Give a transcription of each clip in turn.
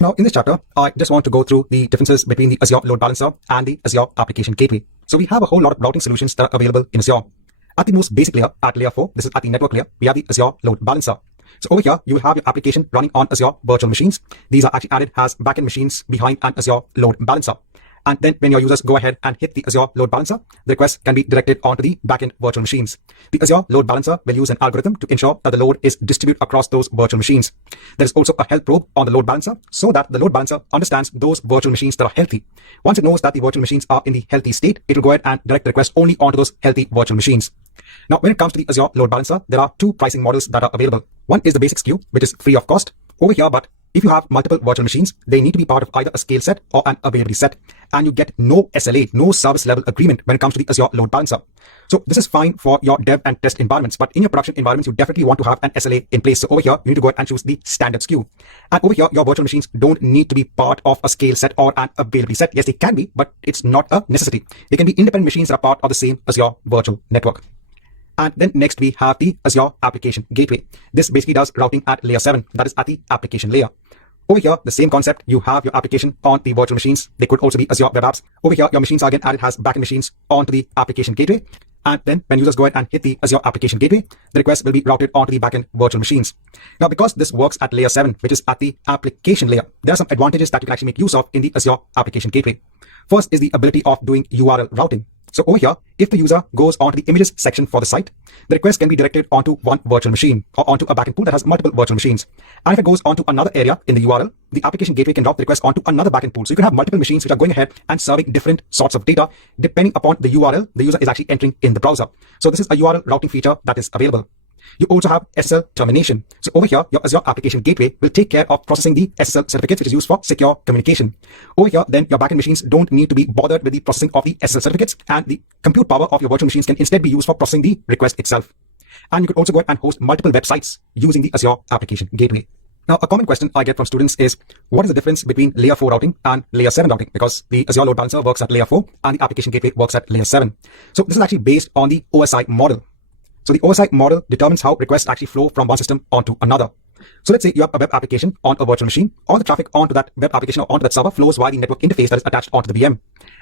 Now, in this chapter, I just want to go through the differences between the Azure Load Balancer and the Azure Application Gateway. So we have a whole lot of routing solutions that are available in Azure. At the most basic layer, at layer 4, this is at the network layer, we have the Azure Load Balancer. So over here, you will have your application running on Azure virtual machines. These are actually added as backend machines behind an Azure Load Balancer. And then when your users go ahead and hit the Azure Load Balancer, the request can be directed onto the backend virtual machines. The Azure Load Balancer will use an algorithm to ensure that the load is distributed across those virtual machines. There is also a health probe on the load balancer so that the load balancer understands those virtual machines that are healthy. Once it knows that the virtual machines are in the healthy state, it will go ahead and direct the request only onto those healthy virtual machines. Now, when it comes to the Azure Load Balancer, there are two pricing models that are available. One is the basic SKU, which is free of cost over here, but if you have multiple virtual machines, they need to be part of either a scale set or an availability set, and you get no SLA, no service level agreement when it comes to the Azure Load Balancer. So this is fine for your dev and test environments, but in your production environments, you definitely want to have an SLA in place. So over here, you need to go ahead and choose the standard SKU. And over here, your virtual machines don't need to be part of a scale set or an availability set. Yes, they can be, but it's not a necessity. They can be independent machines that are part of the same Azure virtual network. And then next we have the Azure Application Gateway. This basically does routing at layer 7, that is at the application layer. Over here, the same concept, you have your application on the virtual machines. They could also be Azure Web Apps. Over here, your machines are again added as backend machines onto the Application Gateway. And then when users go ahead and hit the Azure Application Gateway, the request will be routed onto the backend virtual machines. Now, because this works at layer 7, which is at the application layer, there are some advantages that you can actually make use of in the Azure Application Gateway. First is the ability of doing URL routing. So over here, if the user goes onto the images section for the site, the request can be directed onto one virtual machine or onto a backend pool that has multiple virtual machines. And if it goes onto another area in the URL, the application gateway can route the request onto another backend pool. So you can have multiple machines which are going ahead and serving different sorts of data depending upon the URL the user is actually entering in the browser. So this is a URL routing feature that is available. You also have SSL termination. So over here, your Azure Application Gateway will take care of processing the SSL certificates, which is used for secure communication. Over here, then your backend machines don't need to be bothered with the processing of the SSL certificates, and the compute power of your virtual machines can instead be used for processing the request itself. And you could also go ahead and host multiple websites using the Azure Application Gateway. Now, a common question I get from students is, what is the difference between layer 4 routing and layer 7 routing? Because the Azure Load Balancer works at layer 4 and the Application Gateway works at layer 7. So this is actually based on the OSI model. So the OSI model determines how requests actually flow from one system onto another. So let's say you have a web application on a virtual machine. All the traffic onto that web application or onto that server flows via the network interface that is attached onto the VM.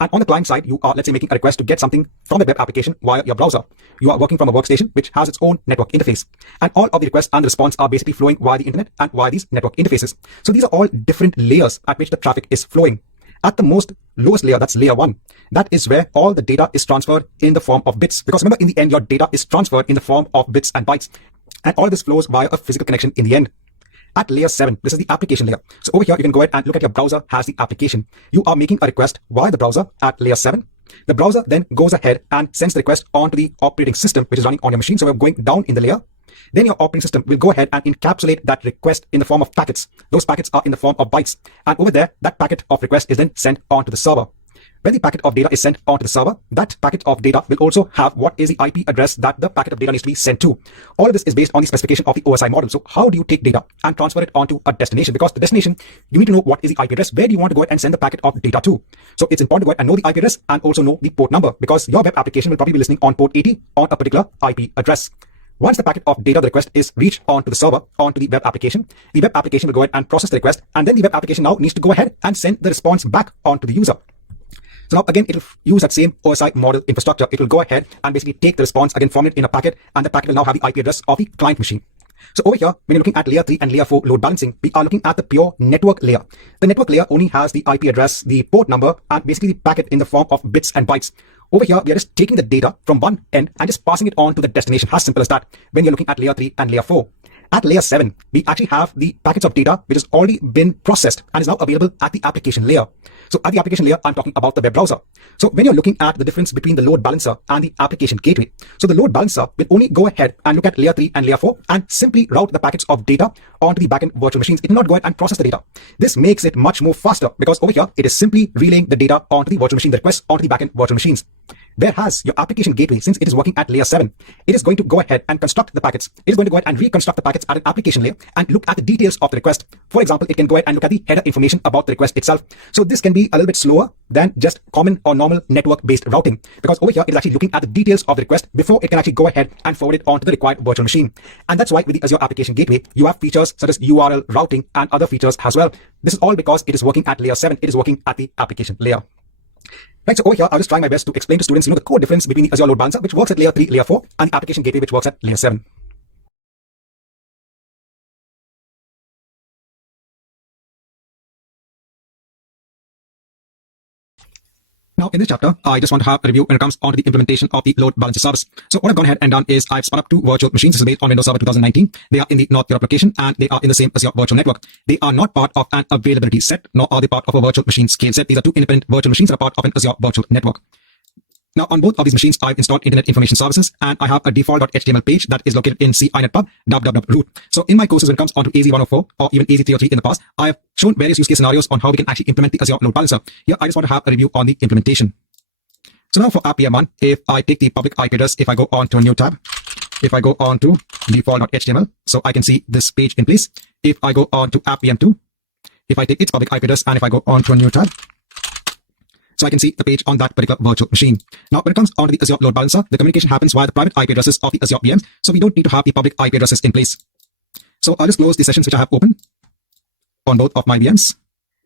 And on the client side, you are, let's say, making a request to get something from the web application via your browser. You are working from a workstation which has its own network interface. And all of the requests and the response are basically flowing via the internet and via these network interfaces. So these are all different layers at which the traffic is flowing. At the most lowest layer, that's layer 1. That is where all the data is transferred in the form of bits. Because remember, in the end, your data is transferred in the form of bits and bytes. And all this flows via a physical connection in the end. At layer 7, this is the application layer. So over here, you can go ahead and look at your browser as the application. You are making a request via the browser at layer 7. The browser then goes ahead and sends the request onto the operating system, which is running on your machine. So we're going down in the layer. Then your operating system will go ahead and encapsulate that request in the form of packets. Those packets are in the form of bytes. And over there, that packet of request is then sent onto the server. When the packet of data is sent onto the server, that packet of data will also have what is the IP address that the packet of data needs to be sent to. All of this is based on the specification of the OSI model. So how do you take data and transfer it onto a destination? Because the destination, you need to know what is the IP address. Where do you want to go ahead and send the packet of data to? So it's important to go ahead and know the IP address and also know the port number, because your web application will probably be listening on port 80 on a particular IP address. Once the packet of data, the request is reached onto the server, onto the web application will go ahead and process the request, and then the web application now needs to go ahead and send the response back onto the user. So now again, it will use that same OSI model infrastructure. It will go ahead and basically take the response, again form it in a packet, and the packet will now have the IP address of the client machine. So over here, when you're looking at layer 3 and layer 4 load balancing, we are looking at the pure network layer. The network layer only has the IP address, the port number, and basically the packet in the form of bits and bytes. Over here, we are just taking the data from one end and just passing it on to the destination. As simple as that when you're looking at layer 3 and layer 4. At layer 7, we actually have the packets of data which has already been processed and is now available at the application layer. So at the application layer, I'm talking about the web browser. So when you're looking at the difference between the load balancer and the application gateway, so the load balancer will only go ahead and look at layer 3 and layer 4 and simply route the packets of data onto the backend virtual machines. It will not go ahead and process the data. This makes it much more faster because over here, it is simply relaying the data onto the virtual machine, the request onto the backend virtual machines. Whereas your application gateway, since it is working at layer 7, it is going to go ahead and construct the packets. It is going to go ahead and reconstruct the packets sits at an application layer and look at the details of the request. For example, it can go ahead and look at the header information about the request itself. So this can be a little bit slower than just common or normal network-based routing, because over here it is actually looking at the details of the request before it can actually go ahead and forward it onto the required virtual machine. And that's why with the Azure Application Gateway, you have features such as URL routing and other features as well. This is all because it is working at layer 7. It is working at the application layer. Right, so over here, I'll just try my best to explain to students, the core difference between the Azure Load Balancer, which works at layer 3, layer 4, and the Application Gateway, which works at layer 7. Now, in this chapter, I just want to have a review when it comes on to the implementation of the load balancer service. So what I've gone ahead and done is I've spun up two virtual machines. This is based on Windows Server 2019. They are in the North Europe location and they are in the same Azure virtual network. They are not part of an availability set, nor are they part of a virtual machine scale set. These are two independent virtual machines that are part of an Azure virtual network. Now, on both of these machines, I've installed Internet Information Services, and I have a default.html page that is located in CINET pub root. So in my courses, when it comes onto AZ104 or even AZ303 in the past, I have shown various use case scenarios on how we can actually implement the Azure Load Balancer. Here, I just want to have a review on the implementation. So now for AppVM1, if I take the public IP address, if I go on to a new tab, if I go on to default.html, so I can see this page in place. If I go on to AppVM2, if I take its public IP address and if I go on to a new tab, so I can see the page on that particular virtual machine. Now, when it comes onto the Azure Load Balancer, the communication happens via the private IP addresses of the Azure VMs, so we don't need to have the public IP addresses in place. So I'll just close the sessions which I have open on both of my VMs.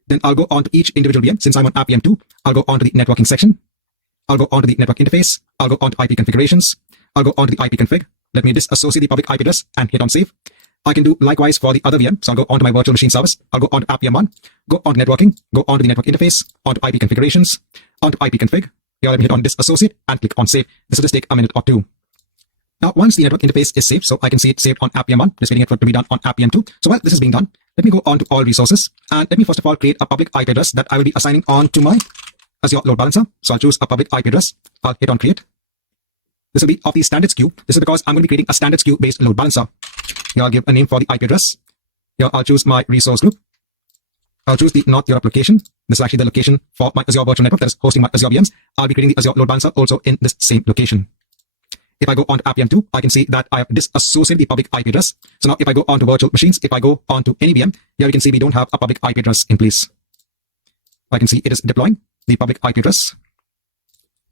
Then I'll go on to each individual VM. Since I'm on AppVM2, I'll go on to the networking section. I'll go on to the network interface. I'll go on to IP configurations. I'll go on to the IP config. Let me disassociate the public IP address and hit on save. I can do likewise for the other VM. So I'll go on to my virtual machine service. I'll go on to AppVM1, go on to networking, go on to the network interface, on to IP configurations, on to IP config. Here, let me hit on disassociate and click on save. This will just take a minute or two. Now, once the network interface is saved, so I can see it saved on AppVM1, just waiting for it to be done on AppVM2. So while this is being done, let me go on to all resources and let me first of all create a public IP address that I will be assigning on to my Azure Load Balancer. So I'll choose a public IP address. I'll hit on create. This will be of the standards queue. This is because I'm going to be creating a standards queue based load balancer. Here I'll give a name for the IP address. Here I'll choose my resource group. I'll choose the North Europe location. This is actually the location for my Azure virtual network that is hosting my Azure VMs. I'll be creating the Azure Load Balancer also in this same location. If I go on to AppVM2, I can see that I have disassociated the public IP address. So now if I go on to virtual machines, if I go on to any VM, here you can see we don't have a public IP address in place. I can see it is deploying the public IP address.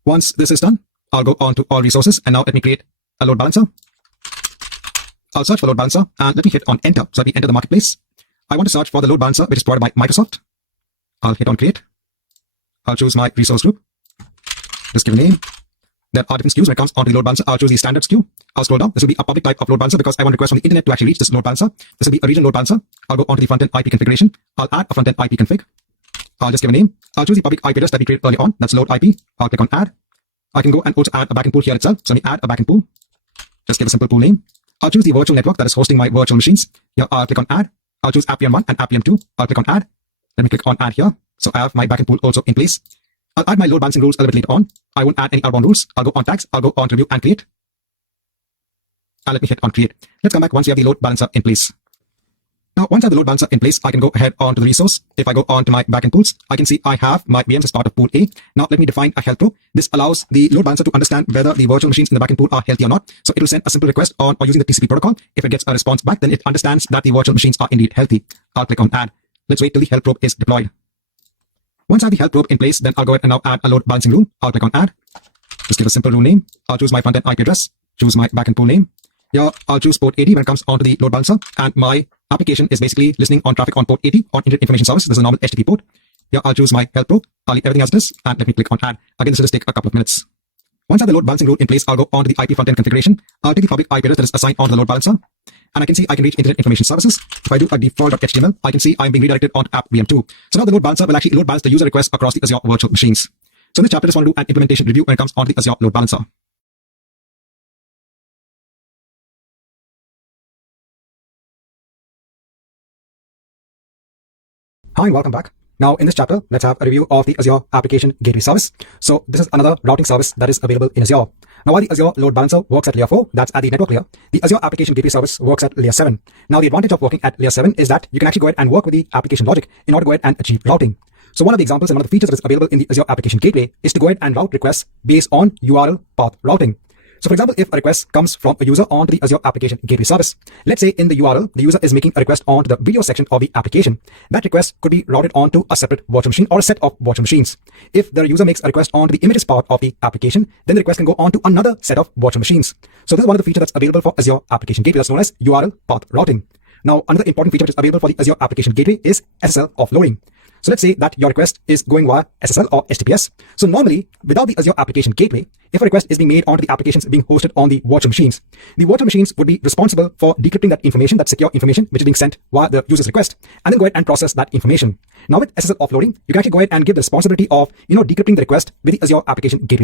Once this is done, I'll go on to all resources and now let me create a load balancer. I'll search for load balancer and let me hit on enter. So let me enter the marketplace. I want to search for the load balancer which is provided by Microsoft. I'll hit on create. I'll choose my resource group. Just give a name. There are different queues when it comes onto the load balancer. I'll choose the standards queue. I'll scroll down. This will be a public type of load balancer because I want requests from the internet to actually reach this load balancer. This will be a regional load balancer. I'll go onto the front-end IP configuration. I'll add a front-end IP config. I'll just give a name. I'll choose the public IP address that we created earlier on. That's load IP. I'll click on add. I can go and also add a backend pool here itself. So let me add a backend pool. Just give a simple pool name. I'll choose the virtual network that is hosting my virtual machines. Here I'll click on add. I'll choose AppVM1 and AppVM2. I'll click on add. Let me click on add here. So I have my backend pool also in place. I'll add my load balancing rules a little bit later on. I won't add any outbound rules. I'll go on tags. I'll go on review and create. And let me hit on create. Let's come back once we have the load balancer in place. Now, once I have the load balancer in place, I can go ahead on to the resource. If I go on to my backend pools, I can see I have my VMs as part of pool A. Now, let me define a health row. This allows the load balancer to understand whether the virtual machines in the backend pool are healthy or not. So it will send a simple request on or using the TCP protocol. If it gets a response back, then it understands that the virtual machines are indeed healthy. I'll click on add. Let's wait till the health probe is deployed. Once I have the health probe in place, then I'll go ahead and now add a load balancing rule. I'll click on add. Just give a simple rule name. I'll choose my front-end IP address. Choose my backend pool name. Here, I'll choose port 80 when it comes onto the load balancer. And my application is basically listening on traffic on port 80 on Internet Information Service. This is a normal HTTP port. Here, I'll choose my health probe. I'll leave everything as it is. And let me click on add. Again, this will just take a couple of minutes. Once I have the load balancing rule in place, I'll go on to the IP front-end configuration. I'll take the public IP address that is assigned onto the load balancer. And I can see I can reach Internet Information Services. If I do a default.html, I can see I'm being redirected onto AppVM2. So now the load balancer will actually load balance the user requests across the Azure virtual machines. So in this chapter, I just want to do an implementation review when it comes onto the Azure Load Balancer. Hi and welcome back. Now in this chapter, let's have a review of the Azure Application Gateway Service. So this is another routing service that is available in Azure. Now while the Azure Load Balancer works at layer 4, that's at the network layer, the Azure Application Gateway Service works at layer 7. Now the advantage of working at layer 7 is that you can actually go ahead and work with the application logic in order to go ahead and achieve routing. So one of the examples and one of the features that is available in the Azure Application Gateway is to go ahead and route requests based on URL path routing. So for example, if a request comes from a user onto the Azure Application Gateway service, let's say in the URL, the user is making a request onto the video section of the application. That request could be routed onto a separate virtual machine or a set of virtual machines. If the user makes a request onto the images part of the application, then the request can go onto another set of virtual machines. So this is one of the features that's available for Azure Application Gateway, that's known as URL path routing. Now, another important feature which is available for the Azure Application Gateway is SSL offloading. So let's say that your request is going via SSL or HTTPS. So normally, without the Azure Application Gateway, if a request is being made onto the applications being hosted on the virtual machines, the virtual machines would be responsible for decrypting that information, that secure information, which is being sent via the user's request, and then go ahead and process that information. Now with SSL offloading, you can actually go ahead and give the responsibility of, decrypting the request with the Azure Application Gateway.